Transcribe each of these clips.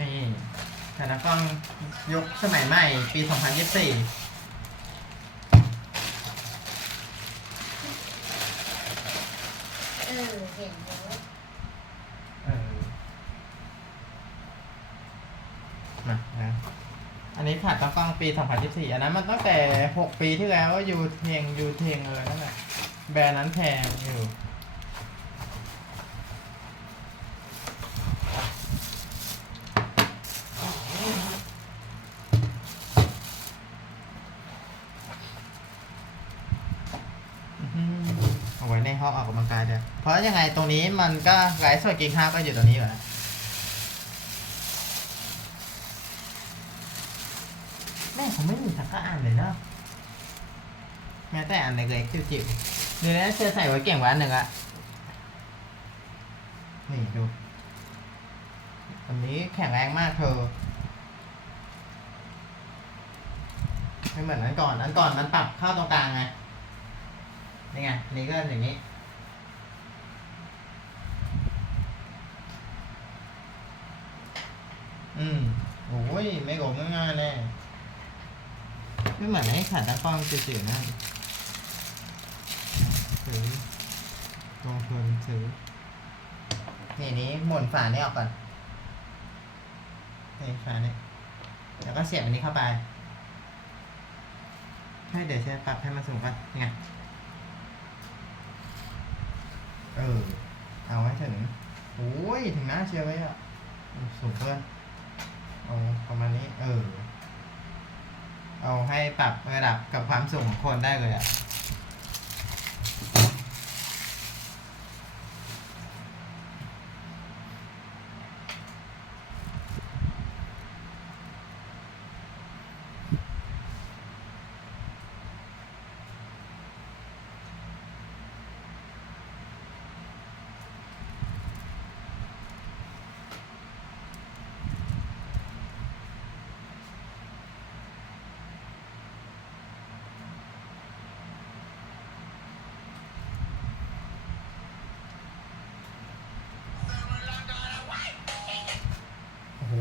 นี่ฐานะกล้องยกสมัยใหม่ ปี 2024เออเห็นแล้วเออมานะอันนี้ขาดตั้งกล้องปี 2024 อันนั้นมันตั้งแต่ 6 ปีที่แล้วยูเทงยูเทงอะไรนั่นแหละแบรนด์นั้นแพงอยู่ อื้อหือ เอาอออกกำลังกายเดียวเพราะยังไงตรงนี้มันก็ไลฟ์สดกินข้าวก็อยู่ตรงนี้อยู่แล้วแม่ผมไม่มีสักก็อ่านเลยเนาะแม้แต่อ่านเล็กๆจิ๋วๆเดี๋ยวนะเธอใส่ไว้เก่งไว้อันหนึ่งอะนี่ดูอันนี้แข็งแรงมากเธอไม่เหมือนอันก่อน อันก่อนมันปรับเข้าตรงกลางไง นี่ไงนนี้ก็อย่างนี้ อืมโอ้ยไม่โกงง่ายๆเลยไม่เหมือนไอ้ขาตั้งกล้องจืดๆนะถือลงทุนถือนี่นี้หมุนฝานี้ออกก่อนนี่ฝานี้แล้วก็เสียบอันนี้เข้าไป ให้เดี๋ยวจะปรับให้มันสูงก่อนนี่ไง เออ เอาให้ถึงโอ้ย ถึงหน้าเชียร์ไว้อะสูงเกินเอาประมาณนี้ เออ เอาให้ปรับระดับกับความสูงของคนได้เลยอะ โอ้โห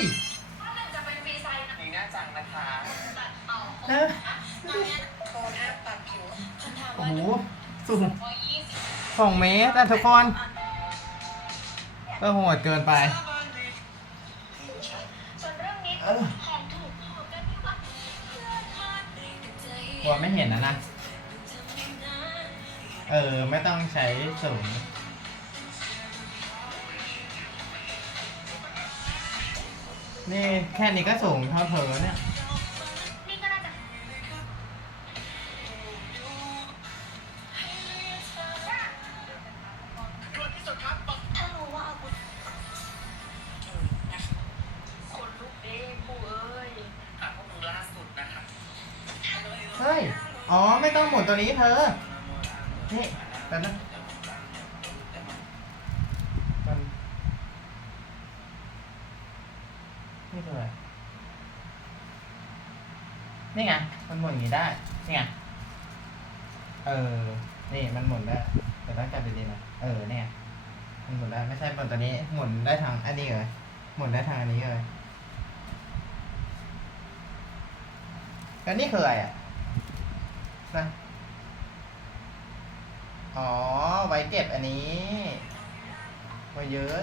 ย จะเป็นฟรีไซน์นะ ดีน่าจังนะคะ ตัดต่อ เออ ตอ นนี้โทรแทบปรับผิวคำถามโอ้ว่าโหหนูสูงว่ายี่สิบสองเมตรแต่ทุกคนก็โหดเกินไปส่วนเรื่องนี้เออของถูกของกันที่ว่าเพื่อนมาในกันใจกลัวไม่เห็นนะนะจะไม่นานเออ ไม่ต้องใช้สูงนี่แค่นี้ก็สูงเท่าเธอเนี่ย อ๋อ ไม่ต้องหมุนตัวนี้เธอ นี่แป๊บนึงมันนี่คืออะไรนี่ไง มันหมุนอย่างนี้ได้ นี่ไง เออ นี่มันหมุนได้ แต่ต้องจับดีๆนะ เออ เนี่ย มันหมุนได้ ไม่ใช่หมุนตัวนี้ หมุนได้ทางอันนี้เลยหมุนได้ทางอันนี้เลยแล้วนี่คืออะไรอะ นะ อ๋อ ไว้เก็บอันนี้ไว้เยอะ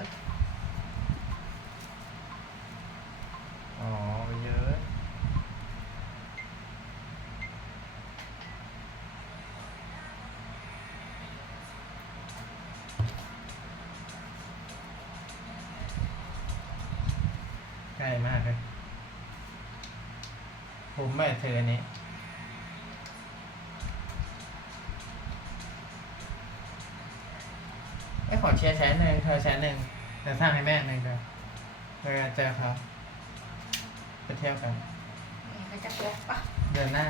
อ๋อไว้เยอะใกล้มากเลยผมไม่เธออัน ไอ้ขอเชียร์แชนหนึ่งเธอแชนหนึ่งแต่สร้างให้แม่หนึ่งเธอเธอเจอเขาไปเที่ยวกันเขาจะปลกปะเดินหน้า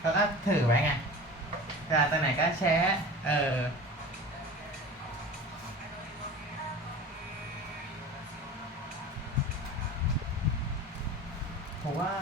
แล้วก็ถือไว้ไงเวลาตรงไหนก็แชร์เออผมว่า